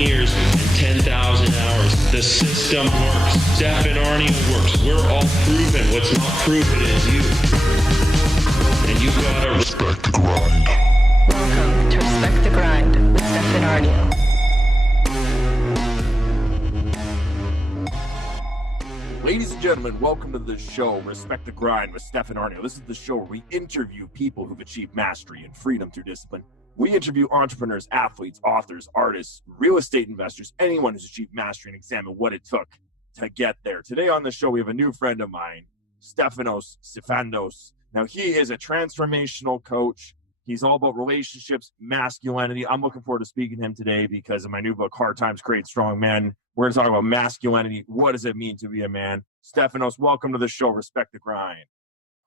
years and 10,000 hours. The system works. Stefan Aario works. We're all proven. What's not proven is you. And you gotta respect the grind. Welcome to Respect the Grind with Stefan Aario. Ladies and gentlemen, welcome to the show, Respect the Grind with Stefan Aario. This is the show where we interview people who've achieved mastery and freedom through discipline. We interview entrepreneurs, athletes, authors, artists, real estate investors, anyone who's achieved mastery and examine what it took to get there. Today on the show, we have a new friend of mine, Stefanos. Now, he is a transformational coach. He's all about relationships, masculinity. I'm looking forward to speaking to him today because of my new book, Hard Times Create Strong Men. We're going to talk about masculinity. What does it mean to be a man? Stefanos, welcome to the show, Respect the Grind.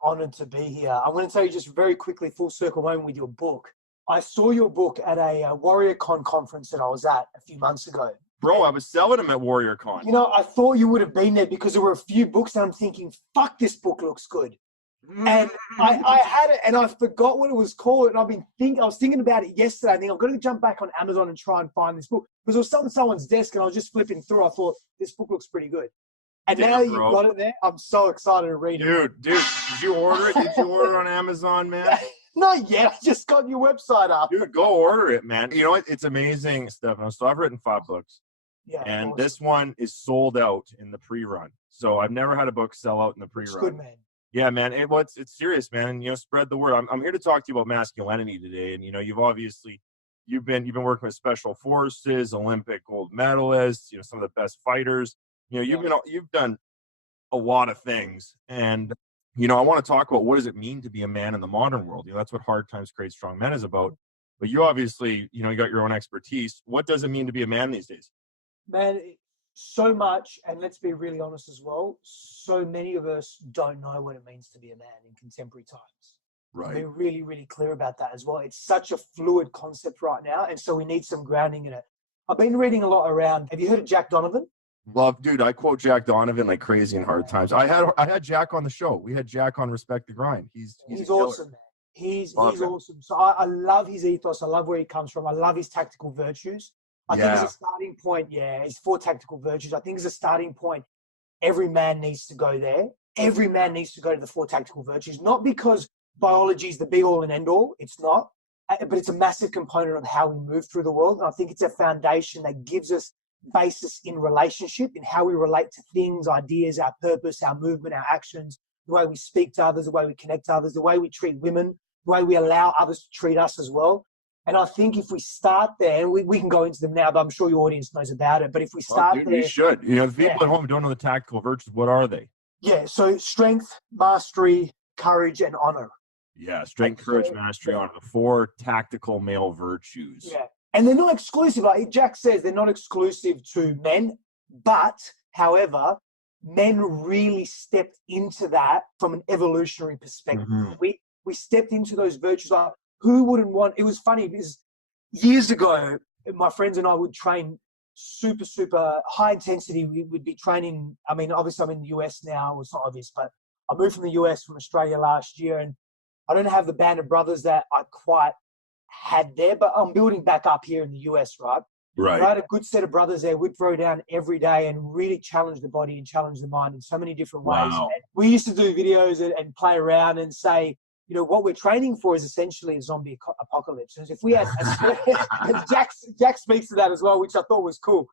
Honored to be here. I'm going to tell you just very quickly, full circle moment with your book. I saw your book at a WarriorCon conference that I was at a few months ago. Bro, I was selling them at WarriorCon. You know, I thought you would have been there because there were a few books and I'm thinking, fuck, this book looks good. And I had it and I forgot what it was called. And I was thinking about it yesterday. I think I'm going to jump back on Amazon and try and find this book because it was on someone's desk and I was just flipping through. I thought this book looks pretty good. And now you've got it there. I'm so excited to read it. Dude, did you order it? Did you order it on Amazon, man? Not yet. I just got your website up. Dude, go order it, man. You know what? It's amazing, Stefan. So I've written 5 books. Yeah, and awesome. This one is sold out in the pre-run. So I've never had a book sell out in the pre-run. It's good, man. Yeah, man. It's serious, man. You know, spread the word. I'm here to talk to you about masculinity today. And, you know, you've been working with special forces, Olympic gold medalists, you know, some of the best fighters. You know, you've done a lot of things. And, you know, I want to talk about what does it mean to be a man in the modern world? You know, that's what Hard Times Create Strong Men is about. But you obviously, you know, you got your own expertise. What does it mean to be a man these days? Man, so much, and let's be really honest as well, so many of us don't know what it means to be a man in contemporary times. Right. We're really, really clear about that as well. It's such a fluid concept right now, and so we need some grounding in it. I've been reading a lot around. Have you heard of Jack Donovan? Love, dude, I quote Jack Donovan like crazy in Hard Times. I had Jack on the show. We had Jack on Respect the Grind. He's awesome, man. He's awesome. So I love his ethos. I love where he comes from. I love his tactical virtues. I think as a starting point, it's 4 tactical virtues. I think as a starting point, every man needs to go there. Every man needs to go to the 4 tactical virtues, not because biology is the be all and end all. It's not, but it's a massive component of how we move through the world. And I think it's a foundation that gives us basis in relationship, in how we relate to things, ideas, our purpose, our movement, our actions, the way we speak to others, the way we connect to others, the way we treat women, the way we allow others to treat us as well. And I think if we start there, we can go into them now, but I'm sure your audience knows about it. But if we start there... We should. You know, the people at home don't know the tactical virtues. What are they? Yeah, so strength, mastery, courage, and honor. Yeah, strength, courage, mastery, honor. The 4 tactical male virtues. Yeah, and they're not exclusive. Like Jack says, they're not exclusive to men. But, however, men really stepped into that from an evolutionary perspective. Mm-hmm. We stepped into those virtues like, who wouldn't want? It was funny because years ago, my friends and I would train super, super high intensity. We would be training. I mean, obviously, I'm in the US now. Well, it's not obvious, but I moved from the US from Australia last year, and I don't have the band of brothers that I quite had there, but I'm building back up here in the US, right? Right. And I had a good set of brothers there. We'd throw down every day and really challenge the body and challenge the mind in so many different ways. Wow. And we used to do videos and play around and say, you know, what we're training for is essentially a zombie apocalypse. And if we had, Jack speaks to that as well, which I thought was cool.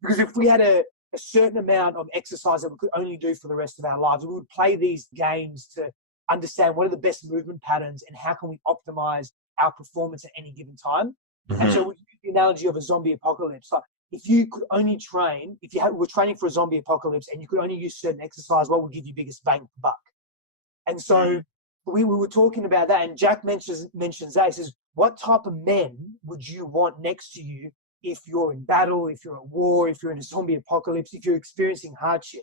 Because if we had a certain amount of exercise that we could only do for the rest of our lives, we would play these games to understand what are the best movement patterns and how can we optimize our performance at any given time. Mm-hmm. And so we use the analogy of a zombie apocalypse. Like if you could only train, were training for a zombie apocalypse and you could only use certain exercise, what would give you biggest bang for buck? And so we were talking about that, and Jack mentions that. He says, what type of men would you want next to you if you're in battle, if you're at war, if you're in a zombie apocalypse, if you're experiencing hardship?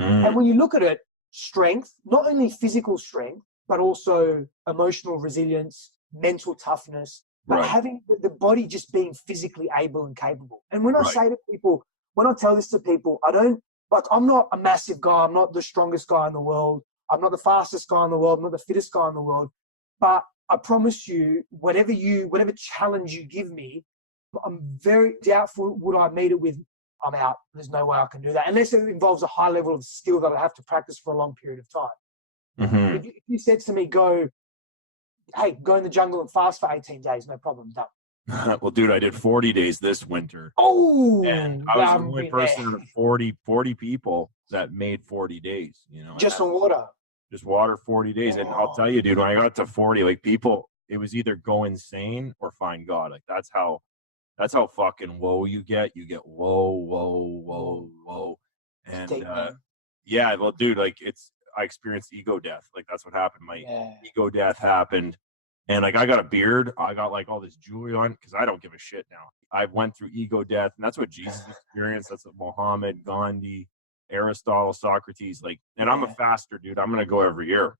And when you look at it, strength, not only physical strength, but also emotional resilience, mental toughness, but having the body just being physically able and capable. And when I say to people, when I tell this to people, I'm not a massive guy. I'm not the strongest guy in the world. I'm not the fastest guy in the world. I'm not the fittest guy in the world. But I promise you, whatever challenge you give me, I'm very doubtful would I meet it with, I'm out. There's no way I can do that. Unless it involves a high level of skill that I have to practice for a long period of time. Mm-hmm. If you said to me, go in the jungle and fast for 18 days, no problem, done. Well, dude, I did 40 days this winter. Oh, and I was the only person of 40 people that made 40 days, you know. Just on water. Just water 40 days. And I'll tell you, dude, when I got to 40, like people, it was either go insane or find God. Like that's how fucking low you get. You get low. And deep, yeah, well, dude, like I experienced ego death. Like that's what happened. My ego death happened. And like I got a beard, I got like all this jewelry on because I don't give a shit now. I went through ego death, and that's what Jesus experienced. That's what Muhammad, Gandhi, Aristotle, Socrates, like. And I'm a faster dude. I'm gonna go every year.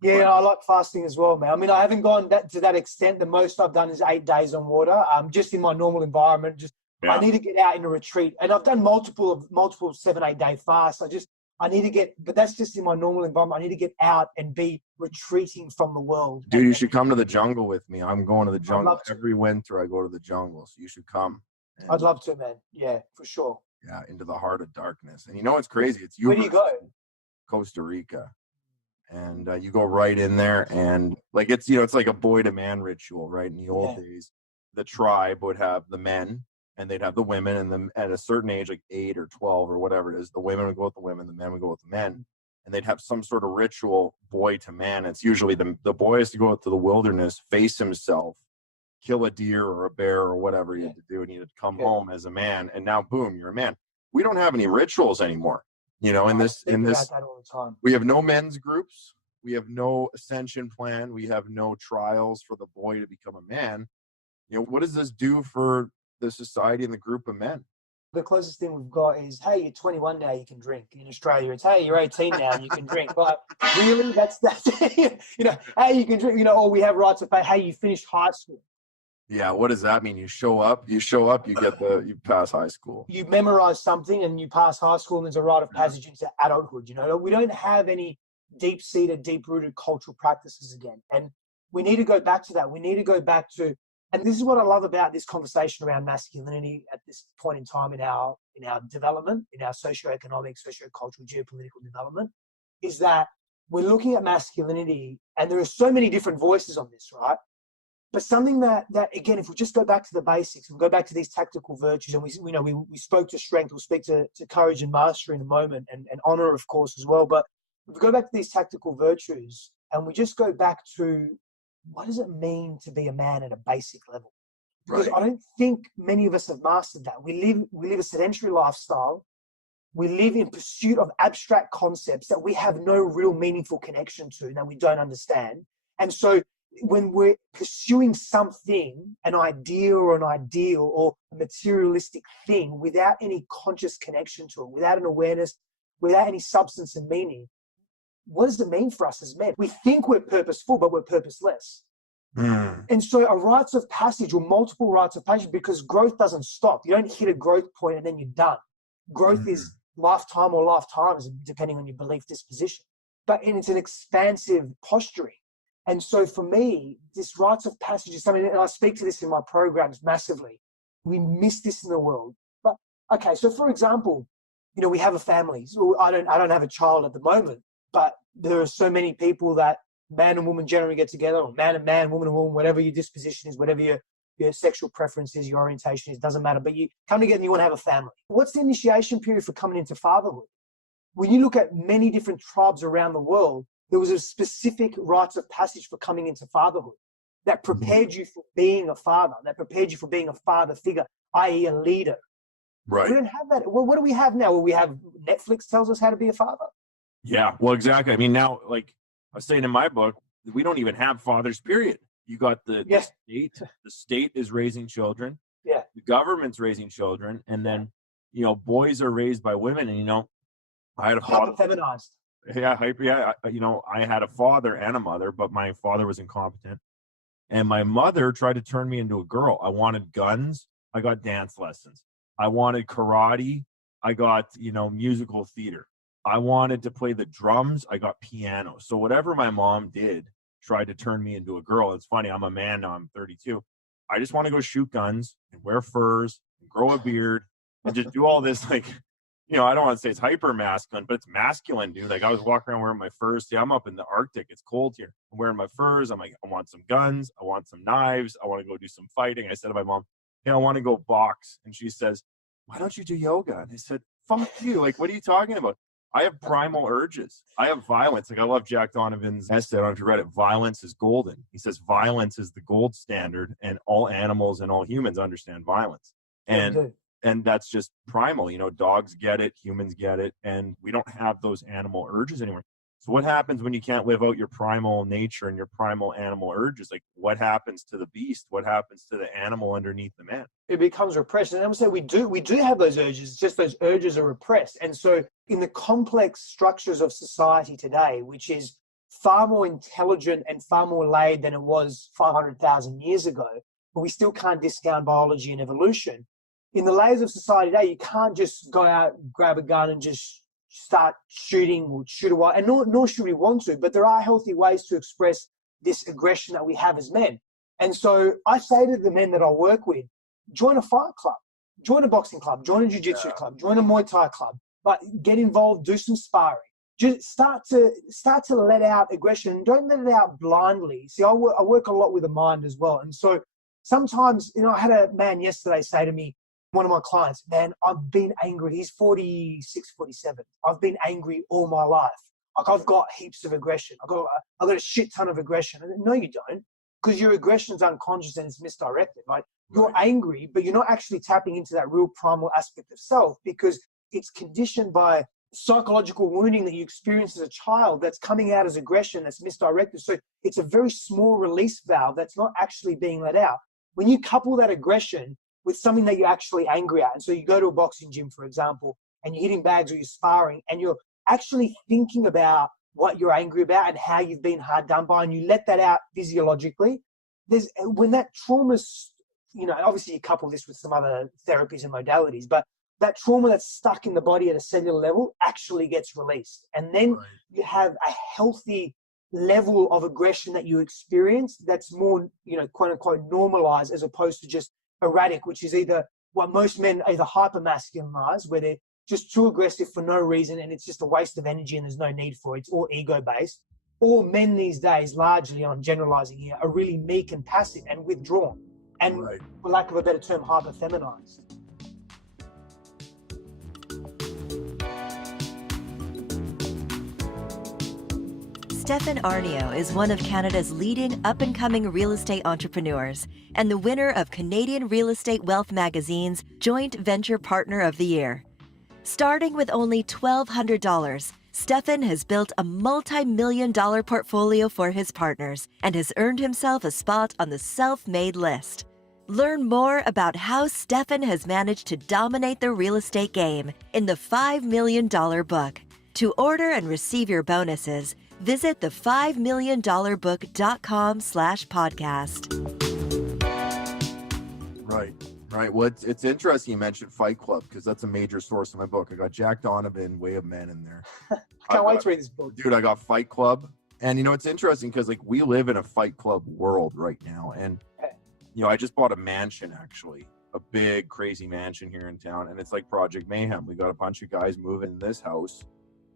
Yeah, I like fasting as well, man. I mean, I haven't gone to that extent. The most I've done is 8 days on water. Just in my normal environment. I need to get out in a retreat, and I've done multiple 7-8 day fasts. I need to get, but that's just in my normal environment. I need to get out and be retreating from the world. Dude, you should come to the jungle with me. I'm going to the jungle every winter. I go to the jungle, so you should come. I'd love to, man. Yeah, for sure. Yeah, into the heart of darkness. And you know what's crazy? It's you. Where do you go? Costa Rica. And you go right in there, and like it's like a boy to man ritual, right? In the old days, the tribe would have the men, and they'd have the women, and then at a certain age, like 8 or 12 or whatever it is, the women would go with the women, the men would go with the men, and they'd have some sort of ritual, boy to man. It's usually the boy has to go out to the wilderness, face himself, kill a deer or a bear or whatever he had to do, and he had to come home as a man, and now boom, you're a man. We don't have any rituals anymore, you know. In this, that all the time. We have no men's groups, we have no ascension plan, we have no trials for the boy to become a man. You know, what does this do for the society and the group of men? The closest thing we've got is, hey, you're 21 now, you can drink. In Australia, it's, hey, you're 18 now, you can drink. But really, that's you know, hey, you can drink. You know, or we have rites of faith. Hey, you finished high school. Yeah, what does that mean? You show up, you pass high school. You memorize something and you pass high school, and there's a rite of passage into adulthood. You know, we don't have any deep-seated, deep-rooted cultural practices again, and we need to go back to that. We need to go back to. And this is what I love about this conversation around masculinity at this point in time in our development, in our socioeconomic, sociocultural, geopolitical development, is that we're looking at masculinity, and there are so many different voices on this, right? But something that again, if we just go back to the basics and go back to these tactical virtues, and we spoke to strength, we'll speak to courage and mastery in a moment, and honor, of course, as well. But if we go back to these tactical virtues, and we just go back to, what does it mean to be a man at a basic level? Because I don't think many of us have mastered that. We live a sedentary lifestyle. We live in pursuit of abstract concepts that we have no real meaningful connection to, that we don't understand. And so when we're pursuing something, an idea or a materialistic thing, without any conscious connection to it, without an awareness, without any substance and meaning, what does it mean for us as men? We think we're purposeful, but we're purposeless. And so a rites of passage, or multiple rites of passage, because growth doesn't stop. You don't hit a growth point and then you're done. Growth is lifetime or lifetimes, depending on your belief disposition. But it's an expansive posturing. And so for me, this rites of passage is something, and I speak to this in my programs massively. We miss this in the world. But okay, so for example, you know, we have a family. So I don't have a child at the moment. But there are so many people that man and woman generally get together, or man and man, woman and woman, whatever your disposition is, whatever your sexual preference is, your orientation is, doesn't matter. But you come together and you want to have a family. What's the initiation period for coming into fatherhood? When you look at many different tribes around the world, there was a specific rites of passage for coming into fatherhood that prepared you for being a father, that prepared you for being a father figure, i.e. a leader. Right. We don't have that. Well, what do we have now? Well, we have Netflix tells us how to be a father. Yeah, well, exactly. I mean, now, like I was saying in my book, we don't even have fathers, period. You got the state. The state is raising children. Yeah. The government's raising children. And then, you know, boys are raised by women. And, you know, I had a father. Feminized. Yeah. You know, I had a father and a mother, but my father was incompetent. And my mother tried to turn me into a girl. I wanted guns. I got dance lessons. I wanted karate. I got, you know, musical theater. I wanted to play the drums. I got piano. So whatever my mom did, tried to turn me into a girl. It's funny. I'm a man now. I'm 32. I just want to go shoot guns and wear furs and grow a beard and just do all this, like, you know, I don't want to say it's hyper masculine, but it's masculine, dude. Like, I was walking around wearing my furs. See, I'm up in the Arctic. It's cold here. I'm wearing my furs. I'm like, I want some guns. I want some knives. I want to go do some fighting. I said to my mom, I want to go box. And she says, why don't you do yoga? And I said, fuck you. Like, what are you talking about? I have primal urges. I have violence. Like, I love Jack Donovan's essay. I don't know if you read it. Violence is golden. He says violence is the gold standard, and all animals and all humans understand violence. And that's just primal. You know, dogs get it, humans get it, and we don't have those animal urges anymore. So what happens when you can't live out your primal nature and your primal animal urges? Like, what happens to the beast? What happens to the animal underneath the man? It becomes repression. And I'm saying we do have those urges. It's just those urges are repressed. And so in the complex structures of society today, which is far more intelligent and far more laid than it was 500,000 years ago, but we still can't discount biology and evolution. In the layers of society today, you can't just go out, grab a gun and just start shooting or shoot a while, and nor should we want to, but there are healthy ways to express this aggression that we have as men. And so I say to the men that I work with, join a fight club, join a boxing club, join a jiu-jitsu club, join a Muay Thai club, but get involved, do some sparring. Just start to let out aggression. Don't let it out blindly. See, I work a lot with the mind as well. And so sometimes, you know, I had a man yesterday say to me, one of my clients, man, I've been angry. He's 46, 47. I've been angry all my life. Like, I've got heaps of aggression. I've got a shit ton of aggression. And no, you don't, because your aggression's unconscious and it's misdirected. Like, you're angry, but you're not actually tapping into that real primal aspect of self, because it's conditioned by psychological wounding that you experienced as a child that's coming out as aggression that's misdirected. So it's a very small release valve that's not actually being let out. When you couple that aggression with something that you're actually angry at, and so you go to a boxing gym, for example, and you're hitting bags or you're sparring, and you're actually thinking about what you're angry about and how you've been hard done by, and you let that out physiologically, when that trauma's, you know, obviously you couple this with some other therapies and modalities, but that trauma that's stuck in the body at a cellular level actually gets released. And then you have a healthy level of aggression that you experience that's more, you know, quote unquote normalized, as opposed to just erratic, which is either what most men either hyper masculinize, where they're just too aggressive for no reason and it's just a waste of energy and there's no need for it. It's all ego based. Or men these days, largely, I'm generalizing here, are really meek and passive and withdrawn, and for lack of a better term, hyper feminized. Stefan Aario is one of Canada's leading up-and-coming real estate entrepreneurs and the winner of Canadian Real Estate Wealth Magazine's Joint Venture Partner of the Year. Starting with only $1,200, Stefan has built a multi-million-dollar portfolio for his partners and has earned himself a spot on the self-made list. Learn more about how Stefan has managed to dominate the real estate game in the $5 Million book. To order and receive your bonuses, visit the $5millionbook.com/podcast. Right. Well, it's interesting you mentioned Fight Club, because that's a major source in my book. I got Jack Donovan, Way of Men in there. Can't wait to read this book. Dude, I got Fight Club. And, you know, it's interesting because, like, we live in a Fight Club world right now. And, you know, I just bought a mansion, actually. A big, crazy mansion here in town. And it's like Project Mayhem. We got a bunch of guys moving in this house.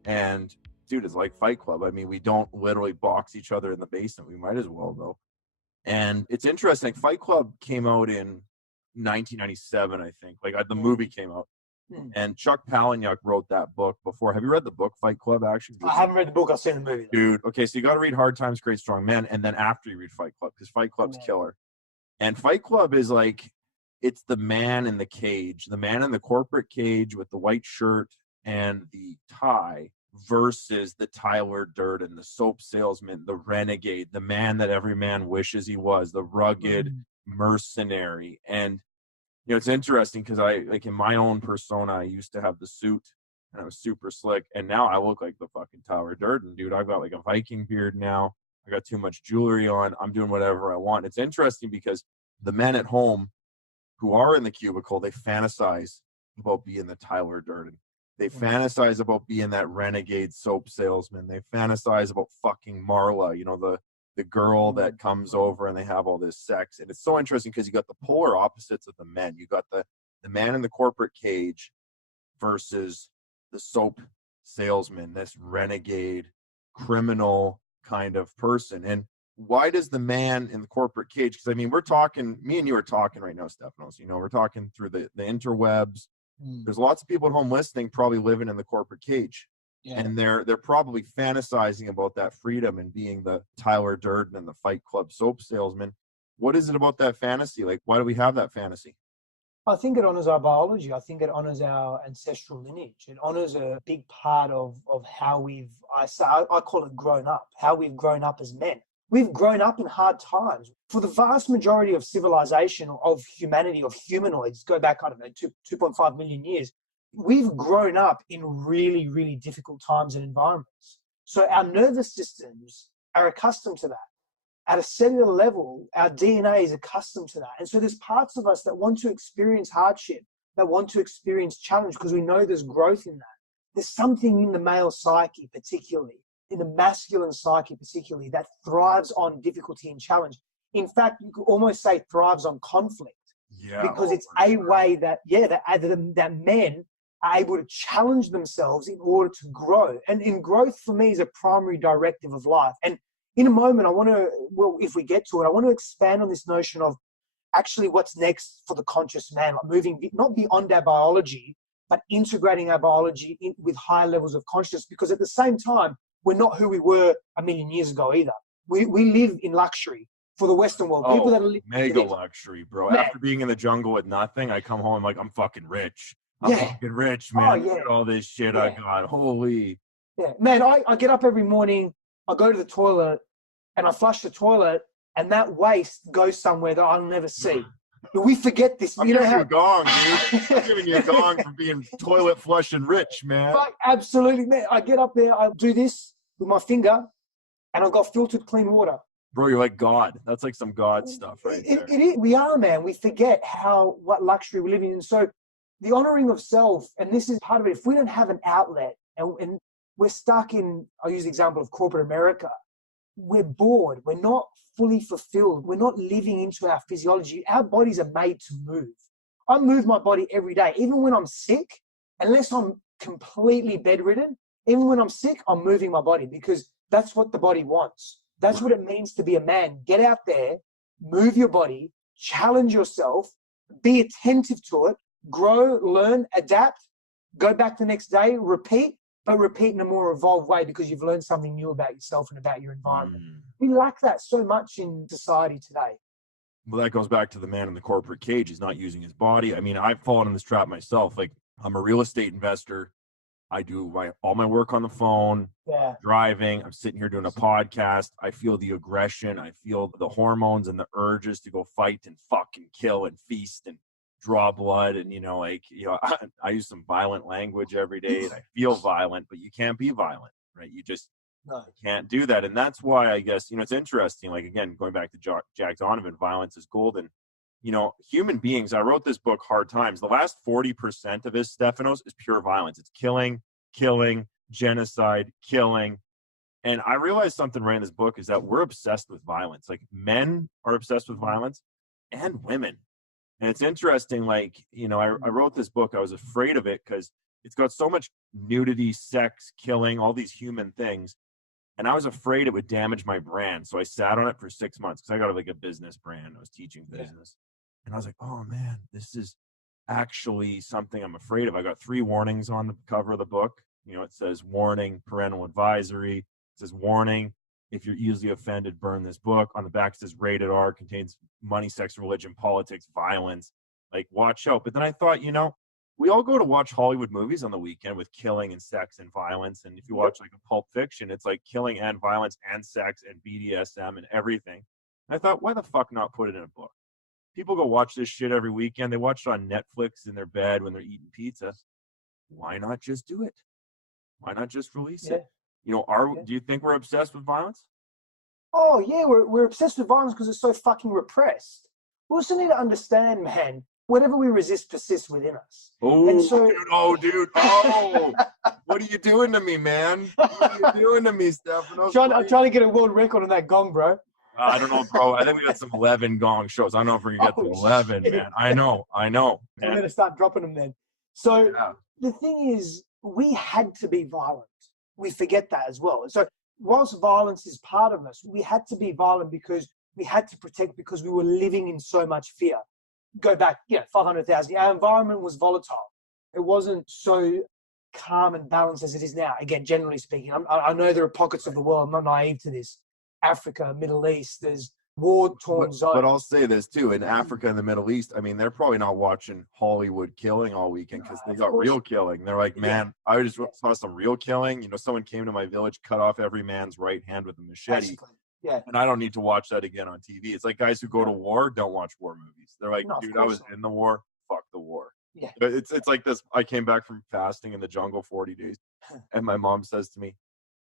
And, dude, it's like Fight Club. I mean, we don't literally box each other in the basement. We might as well, though. And it's interesting. Fight Club came out in 1997, I think. Like, the movie came out. And Chuck Palahniuk wrote that book before. Have you read the book Fight Club, actually? I haven't read the book. I've seen the movie. Dude, okay, so you got to read Hard Times, Great Strong Men, and then after you read Fight Club, because Fight Club's killer. And Fight Club is like, it's the man in the cage, the man in the corporate cage with the white shirt and the tie versus the Tyler Durden, the soap salesman, the renegade, the man that every man wishes he was, the rugged mercenary. And, you know, it's interesting because I, like, in my own persona, I used to have the suit and I was super slick. And now I look like the fucking Tyler Durden, dude. I've got like a Viking beard now. I got too much jewelry on. I'm doing whatever I want. It's interesting because the men at home who are in the cubicle, they fantasize about being the Tyler Durden. They fantasize about being that renegade soap salesman. They fantasize about fucking Marla, you know, the the girl that comes over and they have all this sex. And it's so interesting because you got the polar opposites of the men. You got the man in the corporate cage versus the soap salesman, this renegade criminal kind of person. And why does the man in the corporate cage, because I mean, we're talking, me and you are talking right now, Stefanos, you know, we're talking through the interwebs. There's lots of people at home listening probably living in the corporate cage. Yeah. And they're probably fantasizing about that freedom and being the Tyler Durden and the Fight Club soap salesman. What is it about that fantasy? Like, why do we have that fantasy? I think it honors our biology. I think it honors our ancestral lineage. It honors a big part of how we've, I call it grown up, how we've grown up as men. We've grown up in hard times. For the vast majority of civilization, of humanity, of humanoids, go back, I don't know, 2.5 million years, we've grown up in really, really difficult times and environments. So our nervous systems are accustomed to that. At a cellular level, our DNA is accustomed to that. And so there's parts of us that want to experience hardship, that want to experience challenge because we know there's growth in that. There's something in the male psyche, particularly, in the masculine psyche, particularly, that thrives on difficulty and challenge. In fact, you could almost say thrives on conflict. Yeah, because it's a way that men are able to challenge themselves in order to grow. And in growth, for me, is a primary directive of life. And in a moment, if we get to it, I want to expand on this notion of actually what's next for the conscious man, like moving not beyond our biology, but integrating our biology with higher levels of consciousness, because at the same time, we're not who we were a million years ago either. We live in luxury for the Western world. People that are mega luxury, bro. Man. After being in the jungle with nothing, I come home like, I'm fucking rich. I'm fucking rich, man. Look at all this shit I got. Holy. Yeah, man, I get up every morning, I go to the toilet, and I flush the toilet, and that waste goes somewhere that I'll never see. But we forget this. I'm giving you a gong, dude. I'm giving you a gong for being toilet flushing rich, man. Like, absolutely, man. I get up there, I do this with my finger, and I've got filtered clean water. Bro, you're like God. That's like some God stuff right there. It is. We are, man. We forget what luxury we're living in. So the honoring of self, and this is part of it, if we don't have an outlet, and we're stuck in, I'll use the example of corporate America, we're bored. We're not fully fulfilled. We're not living into our physiology. Our bodies are made to move. I move my body every day. Even when I'm sick, unless I'm completely bedridden, even when I'm sick, I'm moving my body because that's what the body wants. That's what it means to be a man. Get out there, move your body, challenge yourself, be attentive to it, grow, learn, adapt, go back the next day, repeat, but repeat in a more evolved way because you've learned something new about yourself and about your environment. We lack that so much in society today. Well, that goes back to the man in the corporate cage. He's not using his body. I mean, I've fallen in this trap myself. Like, I'm a real estate investor. I do all my work on the phone, driving. I'm sitting here doing a podcast. I feel the aggression. I feel the hormones and the urges to go fight and fucking kill and feast and draw blood. And, I use some violent language every day and I feel violent, but you can't be violent, right? You just can't do that. And that's why I guess, it's interesting. Like, again, going back to Jack Donovan, violence is golden. Human beings, I wrote this book, Hard Times. The last 40% of his, Stefanos, is pure violence. It's killing, genocide, killing. And I realized something right in this book is that we're obsessed with violence. Like, men are obsessed with violence and women. And it's interesting, like, I wrote this book. I was afraid of it because it's got so much nudity, sex, killing, all these human things. And I was afraid it would damage my brand. So I sat on it for 6 months because I got like a business brand. I was teaching business. And I was like, oh, man, this is actually something I'm afraid of. I got 3 warnings on the cover of the book. It says warning, parental advisory. It says warning, if you're easily offended, burn this book. On the back it says rated R, contains money, sex, religion, politics, violence. Like, watch out. But then I thought, we all go to watch Hollywood movies on the weekend with killing and sex and violence. And if you watch like a Pulp Fiction, it's like killing and violence and sex and BDSM and everything. And I thought, why the fuck not put it in a book? People go watch this shit every weekend. They watch it on Netflix in their bed when they're eating pizza. Why not just do it? Why not just release it? Do you think we're obsessed with violence? Oh, yeah, we're obsessed with violence because it's so fucking repressed. We also need to understand, man, whatever we resist persists within us. Oh, And so- dude. Oh, what are you doing to me, man? What are you doing to me, Stefan? I'm trying to get a world record on that gong, bro. I don't know, bro. I think we got some 11 gong shows. I don't know if we're going to get to 11, shit. man. I know. I'm going to start dropping them then. So Yeah. the thing is, we had to be violent. We forget that as well. So whilst violence is part of us, we had to be violent because we had to protect, because we were living in so much fear. Go back, 500,000. Our environment was volatile. It wasn't so calm and balanced as it is now. Again, generally speaking, I know there are pockets of the world. I'm not naive to this. Africa, Middle East, there's war-torn zones. But I'll say this too: in Africa and the Middle East, I mean, they're probably not watching Hollywood killing all weekend because they got real killing. They're like, man, I just saw some real killing. Someone came to my village, cut off every man's right hand with a machete. Basically. Yeah. And I don't need to watch that again on TV. It's like guys who go to war don't watch war movies. They're like, No, dude, I was in the war. Fuck the war. Yeah. It's like this. I came back from fasting in the jungle 40 days, and my mom says to me,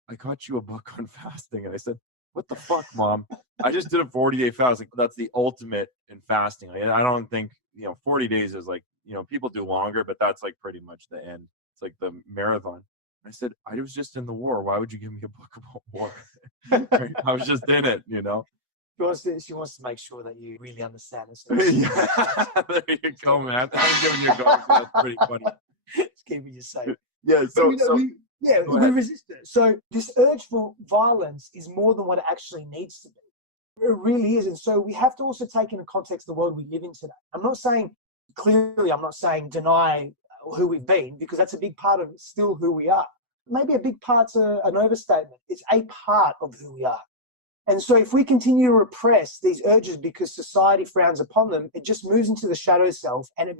I got you a book on fasting. And I said, what the fuck, Mom? I just did a 40-day fast. Like, that's the ultimate in fasting. I don't think, 40 days is like, people do longer, but that's like pretty much the end. It's like the marathon. I said, I was just in the war. Why would you give me a book about war? I was just in it, She wants to make sure that you really understand this. Yeah. There you go, man. I'm giving you a go. That's pretty funny. It's keeping you safe. Yeah, we resist it. So this urge for violence is more than what it actually needs to be. It really is. And so we have to also take into context the world we live in today. I'm not saying deny who we've been, because that's a big part of still who we are. Maybe a big part's an overstatement. It's a part of who we are. And so if we continue to repress these urges because society frowns upon them, it just moves into the shadow self, and it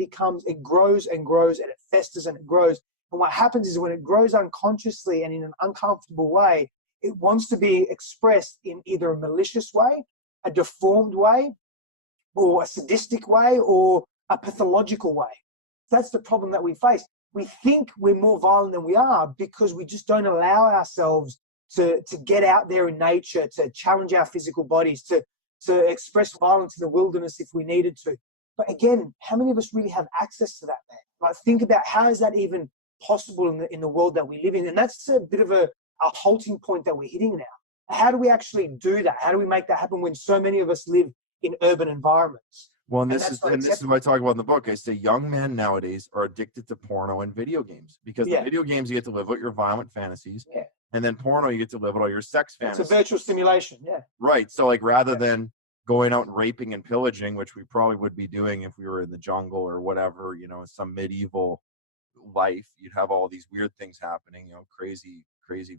grows and grows, and it festers and it grows. And what happens is when it grows unconsciously and in an uncomfortable way, it wants to be expressed in either a malicious way, a deformed way, or a sadistic way, or a pathological way. That's the problem that we face. We think we're more violent than we are because we just don't allow ourselves to get out there in nature, to challenge our physical bodies, to express violence in the wilderness if we needed to. But again, how many of us really have access to that, man? Like, think about how is that even possible in the world that we live in? And that's a bit of a halting point that we're hitting now. How do we actually do that? How do we make that happen when so many of us live in urban environments? Well, and this is what I talk about in the book. I say young men nowadays are addicted to porno and video games, because the video games, you get to live out your violent fantasies. Yeah. And then porno, you get to live out all your sex fantasies. It's a virtual stimulation. Yeah. Right. So like, rather than going out and raping and pillaging, which we probably would be doing if we were in the jungle or whatever, some medieval life, you'd have all these weird things happening, crazy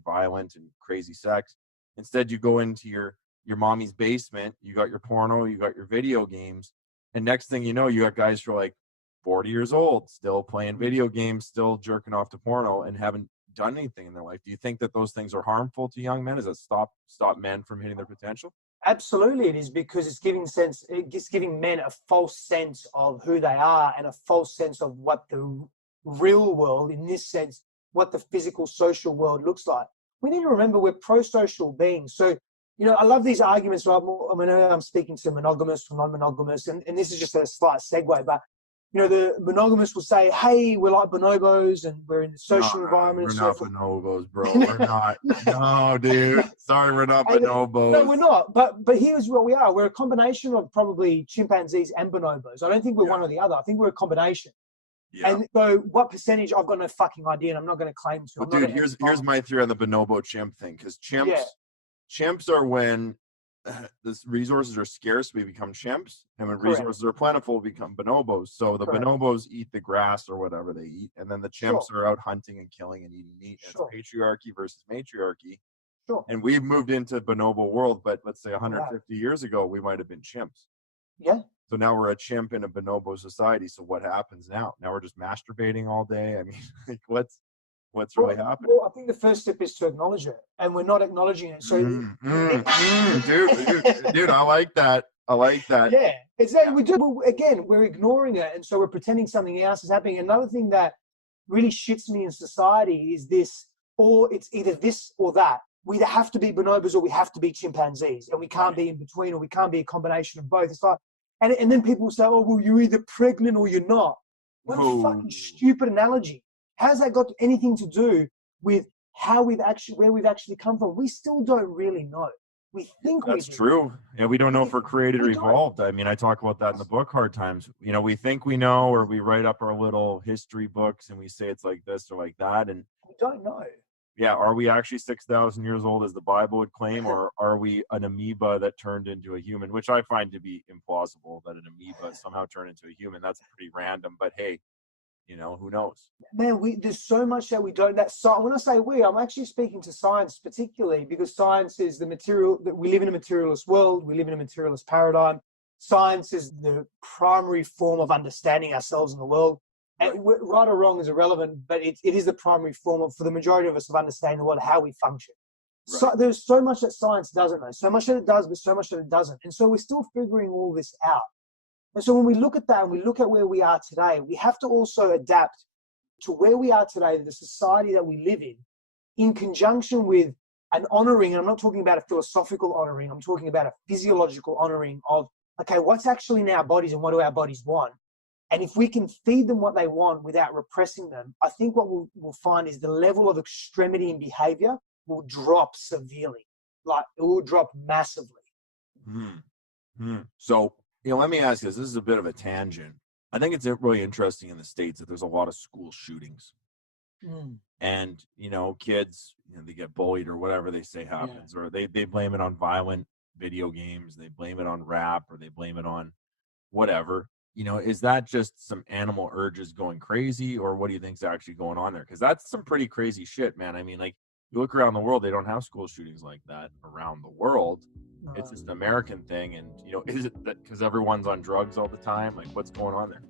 violent and crazy sex. Instead, you go into your mommy's basement, you got your porno, you got your video games. And next thing you know, you got guys who are like 40 years old, still playing video games, still jerking off to porno, and haven't done anything in their life. Do you think that those things are harmful to young men? Does it stop men from hitting their potential? Absolutely, it is, because it's giving men a false sense of who they are, and a false sense of what the real world, in this sense, what the physical social world looks like. We need to remember we're pro-social beings. So, I love these arguments. Right? I'm speaking to monogamous or non-monogamous, and this is just a slight segue, but the monogamous will say, hey, we're like bonobos and we're in the social environment. We're not bonobos, bro. We're not. No, dude. Sorry, we're not bonobos. No, we're not. But here's what we are. We're a combination of probably chimpanzees and bonobos. I don't think we're one or the other. I think we're a combination. Yeah. And so what percentage, I've got no fucking idea, and I'm not going to claim to. Well, dude, here's my theory on the bonobo chimp thing, because chimps are when the resources are scarce, we become chimps, and when resources are plentiful, we become bonobos. So the bonobos eat the grass or whatever they eat, and then the chimps are out hunting and killing and eating meat. And it's patriarchy versus matriarchy. Sure. And we've moved into bonobo world, but let's say 150 years ago, we might have been chimps. Yeah. So now we're a chimp in a bonobo society. So what happens now? Now we're just masturbating all day. I mean, like, what's really happening? Well, I think the first step is to acknowledge it, and we're not acknowledging it. So, dude, I like that. Yeah, exactly. We do. Well, again, we're ignoring it, and so we're pretending something else is happening. Another thing that really shits me in society is this: or it's either this or that. We either have to be bonobos or we have to be chimpanzees, and we can't be in between, or we can't be a combination of both. It's like, And then people say, oh, well, you're either pregnant or you're not. What a fucking stupid analogy. How's that got anything to do with where we've actually come from? We still don't really know. We think that's we do. true. Yeah, we don't know if we're created or evolved. I mean, I talk about that in the book, Hard Times. You know, we think we know, or we write up our little history books and we say it's like this or like that. And We don't know. yeah, are we actually 6,000 years old as the Bible would claim, or are we an amoeba that turned into a human, which I find to be implausible that an amoeba somehow turned into a human. That's pretty random, but hey, you know, who knows? Man, there's so much that we don't. When I say we, I'm actually speaking to science, particularly because science is the material that we live in a materialist world. We live in a materialist paradigm. Science is the primary form of understanding ourselves in the world. And right or wrong is irrelevant, but it is the primary form for the majority of us of understanding the world, how we function. Right. So there's so much that science doesn't know, so much that it does, but so much that it doesn't. And so we're still figuring all this out. And so when we look at that and we look at where we are today, we have to also adapt to where we are today, the society that we live in conjunction with an honoring. And I'm not talking about a philosophical honoring. I'm talking about a physiological honoring of, okay, what's actually in our bodies and what do our bodies want? And if we can feed them what they want without repressing them, I think what we'll find is the level of extremity in behavior will drop severely. Like it will drop massively. So, you know, let me ask you this is a bit of a tangent. I think it's really interesting in the States that there's a lot of school shootings. And, you know, kids, you know, they get bullied or whatever they say happens, or they blame it on violent video games, they blame it on rap, or they blame it on whatever. You know, is that just some animal urges going crazy, or what do you think's actually going on there? Because that's some pretty crazy shit, man. I mean, like, you look around the world, they don't have school shootings like that around the world. It's just an American thing. And, you know, is it that because everyone's on drugs all the time? Like, what's going on there?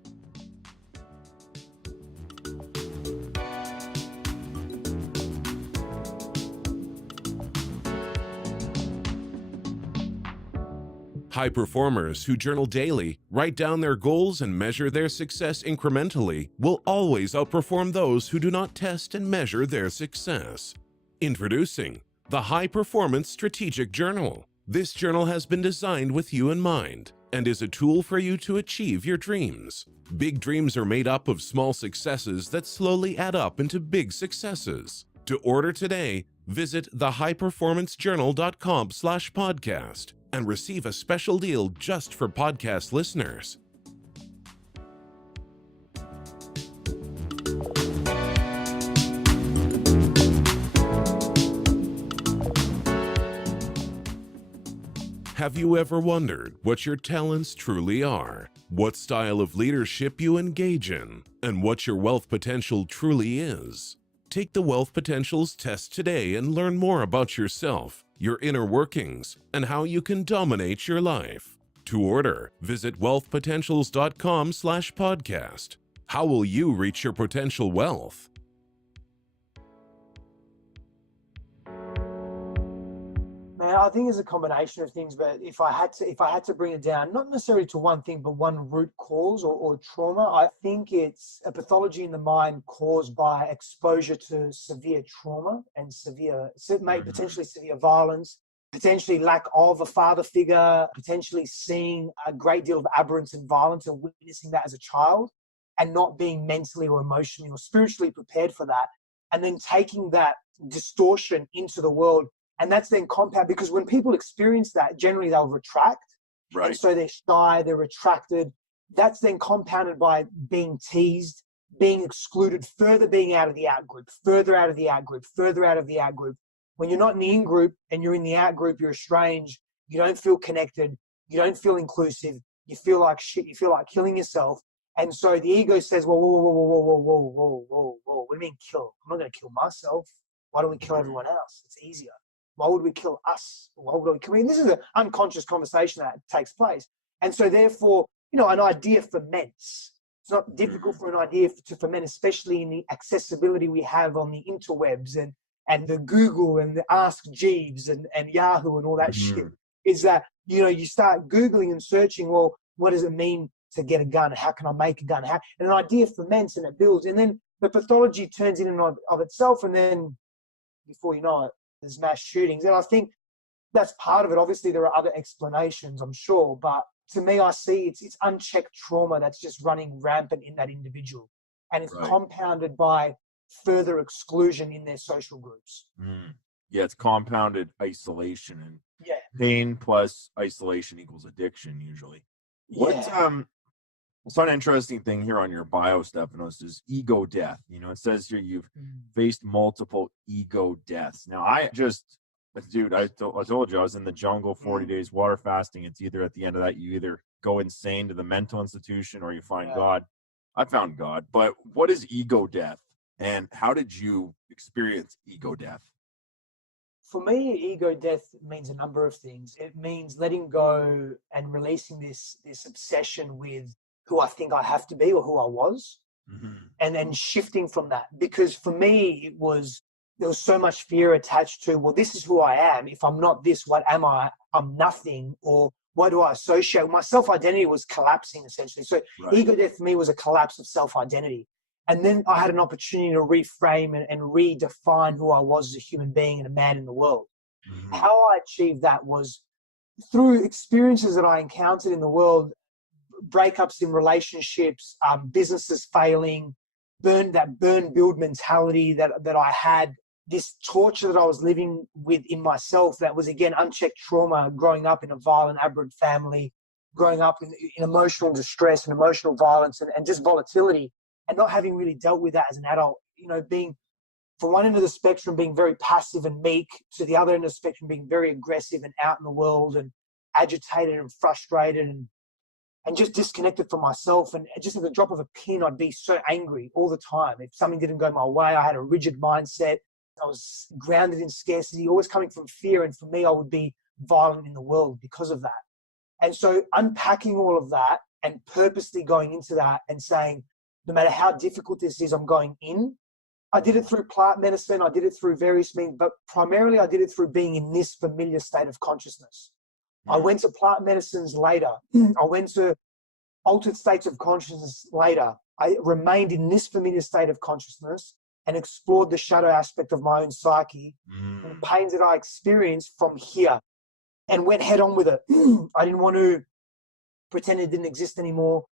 High performers who journal daily, write down their goals, and measure their success incrementally will always outperform those who do not test and measure their success. Introducing the High Performance Strategic Journal. This journal has been designed with you in mind and is a tool for you to achieve your dreams. Big dreams are made up of small successes that slowly add up into big successes. To order today, visit thehighperformancejournal.com/podcast and receive a special deal just for podcast listeners. Have you ever wondered what your talents truly are, what style of leadership you engage in, and what your wealth potential truly is? Take the Wealth Potentials test today and learn more about yourself, your inner workings, and how you can dominate your life. To order, visit wealthpotentials.com/podcast. How will you reach your potential wealth? Man, I think it's a combination of things, but if I had to bring it down, not necessarily to one thing, but one root cause or trauma, I think it's a pathology in the mind caused by exposure to severe trauma and potentially severe violence, potentially lack of a father figure, potentially seeing a great deal of aberrance and violence and witnessing that as a child and not being mentally or emotionally or spiritually prepared for that, and then taking that distortion into the world. And that's then compound, because when people experience that, generally they'll retract. Right. And so they're shy, they're retracted. That's then compounded by being teased, being excluded, further being out of the out group, further out of the out group, further out of the out group. When you're not in the in group and you're in the out group, you're estranged, you don't feel connected, you don't feel inclusive, you feel like shit, you feel like killing yourself. And so the ego says, whoa, whoa, whoa, whoa, whoa, whoa, whoa, whoa, whoa, whoa. What do you mean kill? I'm not going to kill myself. Why don't we kill everyone else? It's easier. Why would we kill us? Why would we kill? I mean, this is an unconscious conversation that takes place. And so therefore, you know, an idea ferments. It's not difficult for an idea to ferment, especially in the accessibility we have on the interwebs and the Google and the Ask Jeeves and Yahoo and all that shit. Is that, you know, you start Googling and searching, well, what does it mean to get a gun? How can I make a gun? And an idea ferments and it builds. And then the pathology turns in and of itself. And then before you know it, there's mass shootings. And I think that's part of it. Obviously, there are other explanations, I'm sure. But to me, I see it's unchecked trauma that's just running rampant in that individual. And it's Right. compounded by further exclusion in their social groups. Yeah, it's compounded isolation, and Yeah. pain plus isolation equals addiction usually. What Yeah. It's an interesting thing here on your bio, Stefanos, is ego death. You know, it says here you've faced multiple ego deaths. Now, I told you I was in the jungle 40 days water fasting. It's either at the end of that, you either go insane to the mental institution or you find God. I found God. But what is ego death, and how did you experience ego death? For me, ego death means a number of things. It means letting go and releasing this obsession with who I think I have to be or who I was, and then shifting from that. Because for me, there was so much fear attached to, well, this is who I am. If I'm not this, what am I? I'm nothing. Or what do I associate? My self-identity was collapsing, essentially. So ego death for me was a collapse of self-identity. And then I had an opportunity to reframe and redefine who I was as a human being and a man in the world. How I achieved that was through experiences that I encountered in the world, breakups in relationships, businesses failing, build mentality that I had, this torture that I was living with in myself that was, again, unchecked trauma, growing up in a violent, aberrant family, growing up in emotional distress and emotional violence and just volatility, and not having really dealt with that as an adult, you know, being from one end of the spectrum, being very passive and meek, to the other end of the spectrum, being very aggressive and out in the world and agitated and frustrated and just disconnected from myself. And just at the drop of a pin, I'd be so angry all the time. If something didn't go my way, I had a rigid mindset. I was grounded in scarcity, always coming from fear. And for me, I would be violent in the world because of that. And so unpacking all of that and purposely going into that and saying, no matter how difficult this is, I'm going in. I did it through plant medicine. I did it through various means, but primarily I did it through being in this familiar state of consciousness. I went to plant medicines later. I went to altered states of consciousness later. I remained in this familiar state of consciousness and explored the shadow aspect of my own psyche and the pains that I experienced from here and went head on with it. I didn't want to pretend it didn't exist anymore.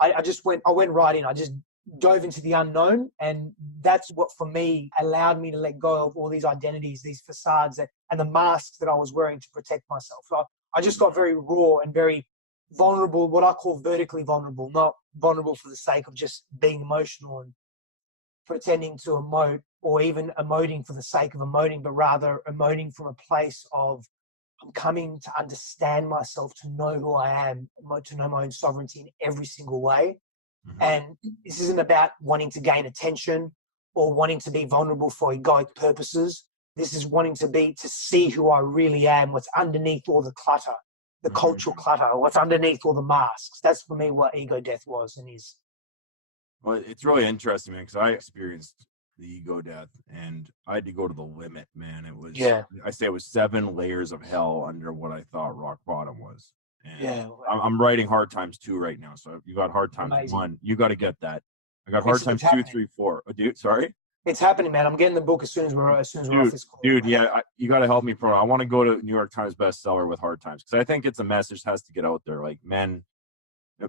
I went right in. I just dove into the unknown, and that's what for me allowed me to let go of all these identities, these facades and the masks that I was wearing to protect myself. I just got very raw and very vulnerable, what I call vertically vulnerable, not vulnerable for the sake of just being emotional and pretending to emote, or even emoting for the sake of emoting, but rather emoting from a place of, I'm coming to understand myself, to know who I am, to know my own sovereignty in every single way. And this isn't about wanting to gain attention or wanting to be vulnerable for egoic purposes. This is wanting to see who I really am, what's underneath all the clutter, the cultural clutter, what's underneath all the masks. That's for me what ego death was and is. Well, it's really interesting, man, because I experienced the ego death and I had to go to the limit, man. It was, I say it was 7 layers of hell under what I thought rock bottom was. And I'm writing Hard Times 2 right now. So you got Hard Times 1, you got to get that. I got Hard Times 2, 3, 4. Oh, dude, sorry. It's happening, man. I'm getting the book as soon as we're off this call. Dude, yeah, you got to help me, bro. I want to go to New York Times bestseller with Hard Times because I think it's a message that has to get out there. Like men,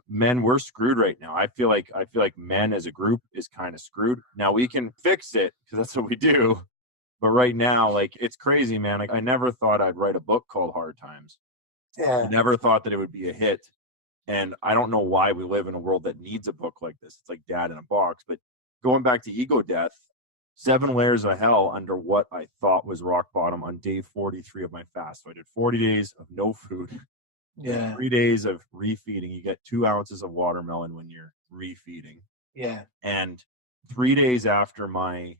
we're screwed right now. I feel like men as a group is kind of screwed. Now we can fix it because that's what we do. But right now, like, it's crazy, man. Like, I never thought I'd write a book called Hard Times. I never thought that it would be a hit. And I don't know why we live in a world that needs a book like this. It's like Dad in a box. But going back to ego death, 7 layers of hell under what I thought was rock bottom on day 43 of my fast. So I did 40 days of no food. 3 days of refeeding. You get 2 ounces of watermelon when you're refeeding. And 3 days after my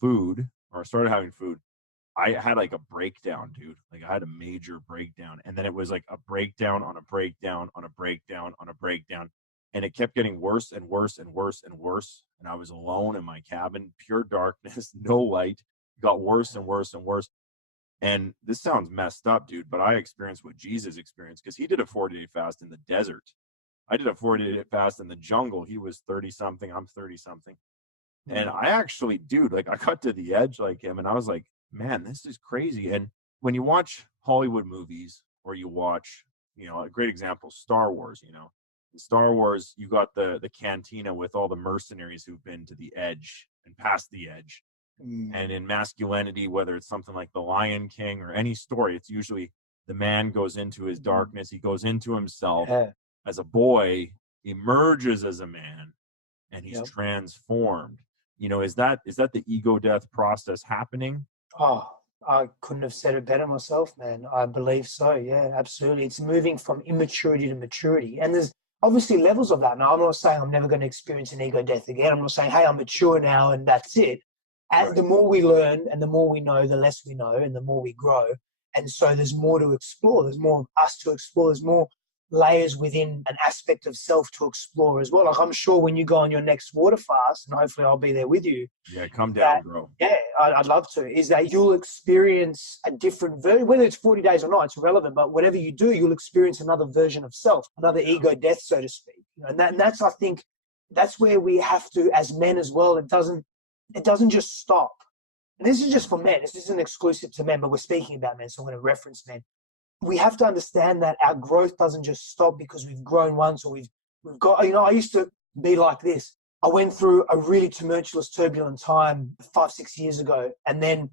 food, or I started having food, I had like a breakdown, dude. Like I had a major breakdown. And then it was like a breakdown on a breakdown on a breakdown on a breakdown. And it kept getting worse and worse and worse and worse. And I was alone in my cabin, pure darkness, no light. It got worse and worse and worse. And this sounds messed up, dude, but I experienced what Jesus experienced because he did a 40-day fast in the desert. I did a 40-day fast in the jungle. He was 30-something. I'm 30-something. And I actually, dude, like I got to the edge like him and I was like, man, this is crazy. And when you watch Hollywood movies or you watch, a great example, Star Wars. In Star Wars, you got the cantina with all the mercenaries who've been to the edge and past the edge. And in masculinity, whether it's something like The Lion King or any story, it's usually the man goes into his darkness. He goes into himself as a boy, emerges as a man, and he's transformed. Is that the ego death process happening? Oh, I couldn't have said it better myself, man. I believe so. Yeah, absolutely. It's moving from immaturity to maturity. And there's obviously levels of that. Now, I'm not saying I'm never going to experience an ego death again. I'm not saying, hey, I'm mature now and that's it. As the more we learn and the more we know, the less we know and the more we grow. And so there's more to explore. There's more of us to explore. There's more layers within an aspect of self to explore as well. Like, I'm sure when you go on your next water fast, and hopefully I'll be there with you. Yeah, come down, bro. Yeah, I'd love to. Is that you'll experience a different version, whether it's 40 days or not, it's irrelevant. But whatever you do, you'll experience another version of self, another ego death, so to speak. And that's, I think, that's where we have to, as men as well. It doesn't just stop. And this is just for men. This isn't exclusive to men, but we're speaking about men, so I'm going to reference men. We have to understand that our growth doesn't just stop because we've grown once or we've got, I used to be like this. I went through a really tumultuous, turbulent time 5-6 years ago. And then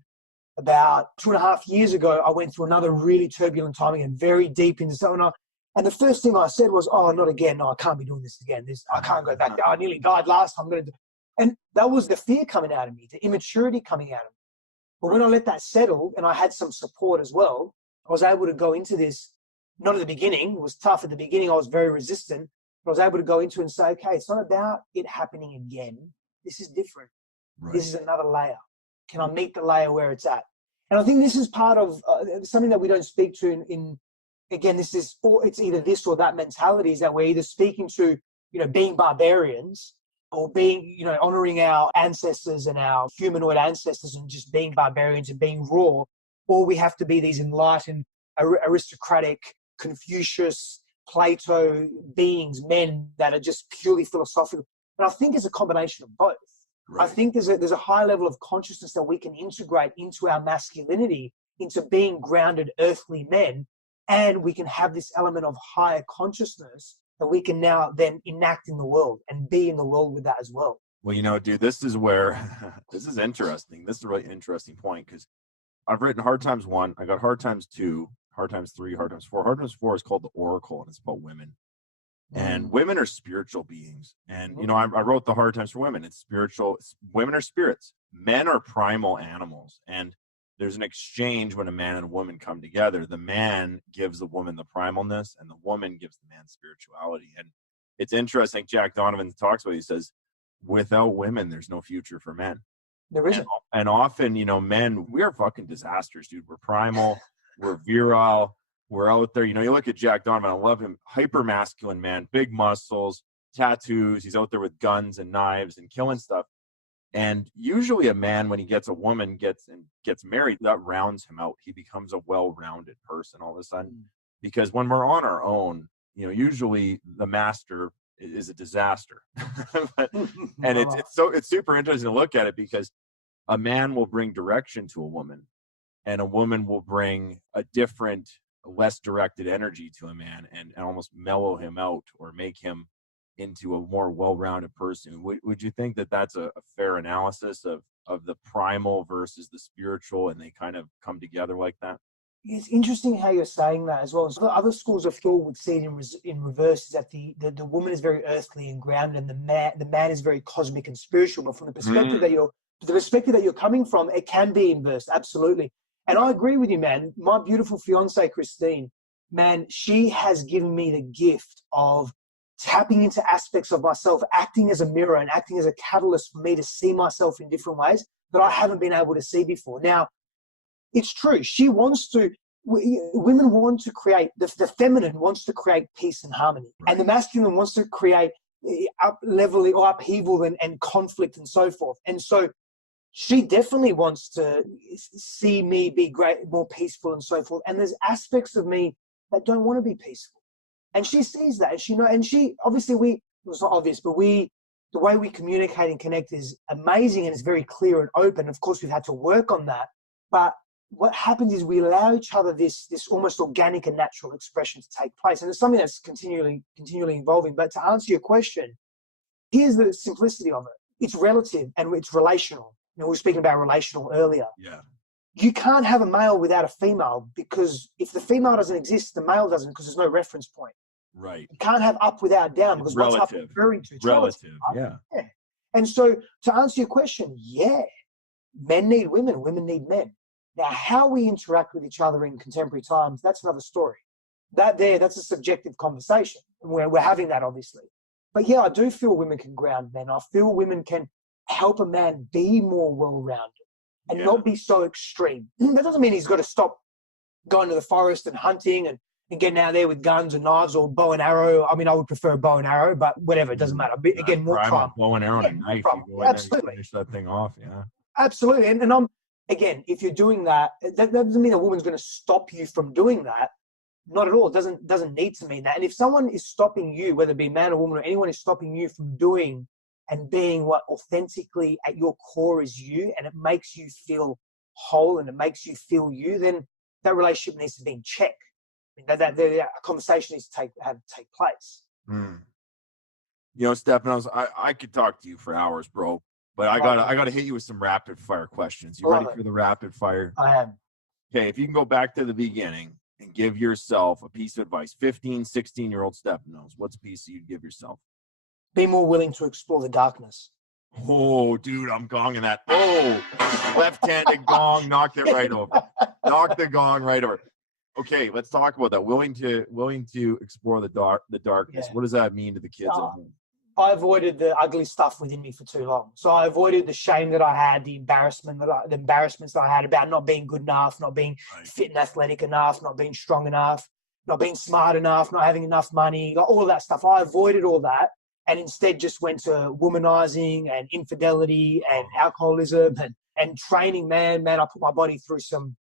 about 2.5 years ago, I went through another really turbulent time again, very deep into something. And the first thing I said was, oh, not again. No, I can't be doing this again. I can't go back there. I nearly died last time. I'm going to do. And that was the fear coming out of me, the immaturity coming out of me. But when I let that settle and I had some support as well, I was able to go into this, not at the beginning, it was tough at the beginning, I was very resistant, but I was able to go into it and say, okay, it's not about it happening again. This is different. Right. This is another layer. Can I meet the layer where it's at? And I think this is part of something that we don't speak to again, it's either this or that mentality, is that we're either speaking to, being barbarians or being, honoring our ancestors and our humanoid ancestors and just being barbarians and being raw, or we have to be these enlightened, aristocratic, Confucius, Plato beings, men that are just purely philosophical. And I think it's a combination of both. Right. I think there's a high level of consciousness that we can integrate into our masculinity, into being grounded earthly men, and we can have this element of higher consciousness that we can now then enact in the world and be in the world with that as well. Well, dude, this is where, this is interesting. This is a really interesting point, because I've written Hard Times 1, I got Hard Times 2, Hard Times 3, Hard Times 4. Hard Times 4 is called The Oracle, and it's about women. And women are spiritual beings. And, I wrote the Hard Times for Women. It's spiritual. Women are spirits. Men are primal animals. And there's an exchange when a man and a woman come together. The man gives the woman the primalness, and the woman gives the man spirituality. And it's interesting. Jack Donovan talks about it. He says, without women, there's no future for men. There isn't. And often, men, we are fucking disasters, dude. We're primal. We're virile. We're out there. You look at Jack Donovan. I love him. Hyper masculine man, big muscles, tattoos. He's out there with guns and knives and killing stuff. And usually a man, when he gets a woman, gets married, that rounds him out. He becomes a well-rounded person all of a sudden. Because when we're on our own, usually the master is a disaster. And it's super interesting to look at it, because a man will bring direction to a woman, and a woman will bring a different, less directed energy to a man, and almost mellow him out or make him into a more well-rounded person. Would you think that that's a fair analysis of the primal versus the spiritual, and they kind of come together like that? It's interesting how you're saying that as well. So other schools of thought would see it in reverse, is that the woman is very earthly and grounded, and the man is very cosmic and spiritual. But from the perspective that you're coming from, it can be inversed, absolutely. And I agree with you, man. My beautiful fiance, Christine, man, she has given me the gift of tapping into aspects of myself, acting as a mirror and acting as a catalyst for me to see myself in different ways that I haven't been able to see before. Now, it's true. Women want to create, the feminine wants to create peace and harmony. Right. And the masculine wants to create up-leveling or upheaval and conflict and so forth. And so she definitely wants to see me be great, more peaceful and so forth. And there's aspects of me that don't want to be peaceful. And she sees that, and she obviously it's not obvious, but the way we communicate and connect is amazing, and it's very clear and open. Of course, we've had to work on that, but what happens is we allow each other this almost organic and natural expression to take place. And it's something that's continually evolving. But to answer your question, here's the simplicity of it. It's relative and it's relational. You know, we were speaking about relational earlier. Yeah. You can't have a male without a female, because if the female doesn't exist, the male doesn't, because there's no reference point. Right. You can't have up without down, because what's up referring to? It's relative. Right? Yeah. And so to answer your question, yeah, men need women, women need men. Now, how we interact with each other in contemporary times, that's another story. That's a subjective conversation. We're having that, obviously. But yeah, I do feel women can ground men. I feel women can help a man be more well-rounded and not be so extreme. That doesn't mean he's got to stop going to the forest and hunting and getting out there with guns and knives or bow and arrow. I mean, I would prefer a bow and arrow, but whatever, it doesn't matter. Again, more time. Bow and arrow and a knife. You go absolutely. Finish that thing off, yeah. Absolutely. And I'm, again, if you're doing that, that doesn't mean a woman's going to stop you from doing that. Not at all. It doesn't need to mean that. And if someone is stopping you, whether it be man or woman or anyone is stopping you from doing and being what authentically at your core is you, and it makes you feel whole and it makes you feel you, then that relationship needs to be in check. I mean, that conversation needs to take place. You know, Stefan, I could talk to you for hours, bro, but I gotta hit you with some rapid fire questions. You ready for the rapid fire? I am. Okay, if you can go back to the beginning and give yourself a piece of advice, 15, 16-year-old Stefan, what's a piece that you'd give yourself? Be more willing to explore the darkness. Oh, dude, I'm gonging that. Oh, left-handed gong, knocked it right over. Knocked the gong right over. Okay, let's talk about that. Willing to explore the darkness. Yeah. What does that mean to the kids at home? I avoided the ugly stuff within me for too long. So I avoided the shame that I had, the embarrassments that I had about not being good enough, not being fit and athletic enough, not being strong enough, not being smart enough, not having enough money, all of that stuff. I avoided all that and instead just went to womanizing and infidelity and alcoholism and training. Man, I put my body through some,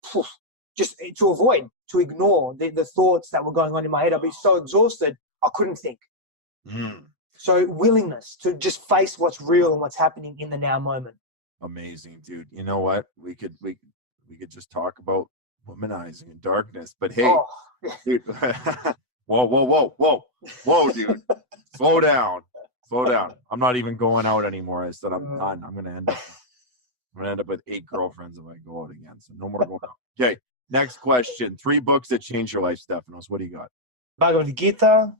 just to avoid, to ignore the thoughts that were going on in my head. I'd be so exhausted, I couldn't think. So willingness to just face what's real and what's happening in the now moment. Amazing, dude. You know what? We could just talk about womanizing and darkness, but hey, dude, whoa, dude, slow down. I'm not even going out anymore. I said I'm done. I'm gonna end up with 8 girlfriends if I go out again. So no more going out. Okay, next question. 3 books that changed your life, Stefanos. What do you got? Bhagavad Gita.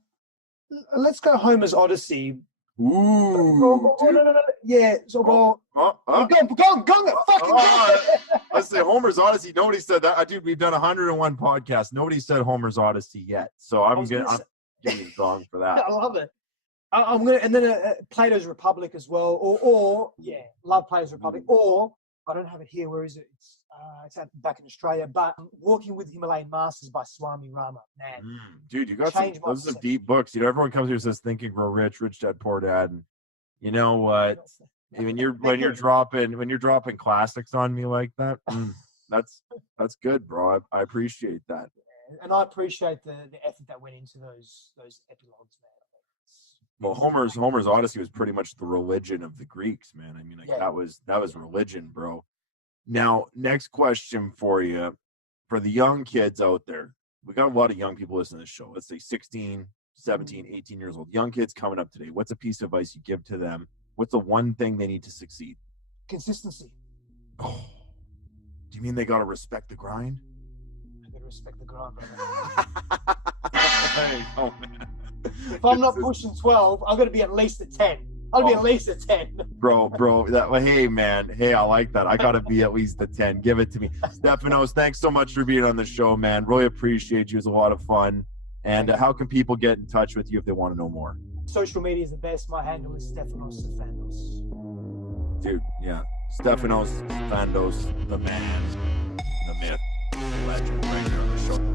Let's go Homer's Odyssey. Ooh. No. Yeah. So go. Let's say Homer's Odyssey. Nobody said that. Dude, we've done 101 podcasts. Nobody said Homer's Odyssey yet. So I'm giving you wrong for that. I love it. I'm gonna, and then Plato's Republic as well. Or love Plato's Republic. Or I don't have it here. Where is it? It's back in Australia. But Walking with Himalayan Masters by Swami Rama. Man, dude, you got those are some deep books. You know, everyone comes here and says Think and Grow Rich, Rich Dad Poor Dad, and you know what? When you're dropping classics on me like that, that's good, bro. I appreciate that, and I appreciate the effort that went into those epilogues, man. Well, Homer's Odyssey was pretty much the religion of the Greeks, man. I mean, that was religion, bro. Now, next question for you, for the young kids out there. We got a lot of young people listening to this show. Let's say 16, 17, 18 years old. Young kids coming up today. What's a piece of advice you give to them? What's the one thing they need to succeed? Consistency. Oh, do you mean they got to respect the grind? I got to respect the grind, Oh, man. If I'm not pushing 12, I'm going to be at least a 10. I'll be at least a 10. Bro, hey, man. Hey, I like that. I got to be at least a 10. Give it to me. Stefanos, thanks so much for being on the show, man. Really appreciate you. It was a lot of fun. And how can people get in touch with you if they want to know more? Social media is the best. My handle is Stefanos Fandos. Dude, yeah. Stefanos Fandos, the man, the myth, the legend, right here on the show.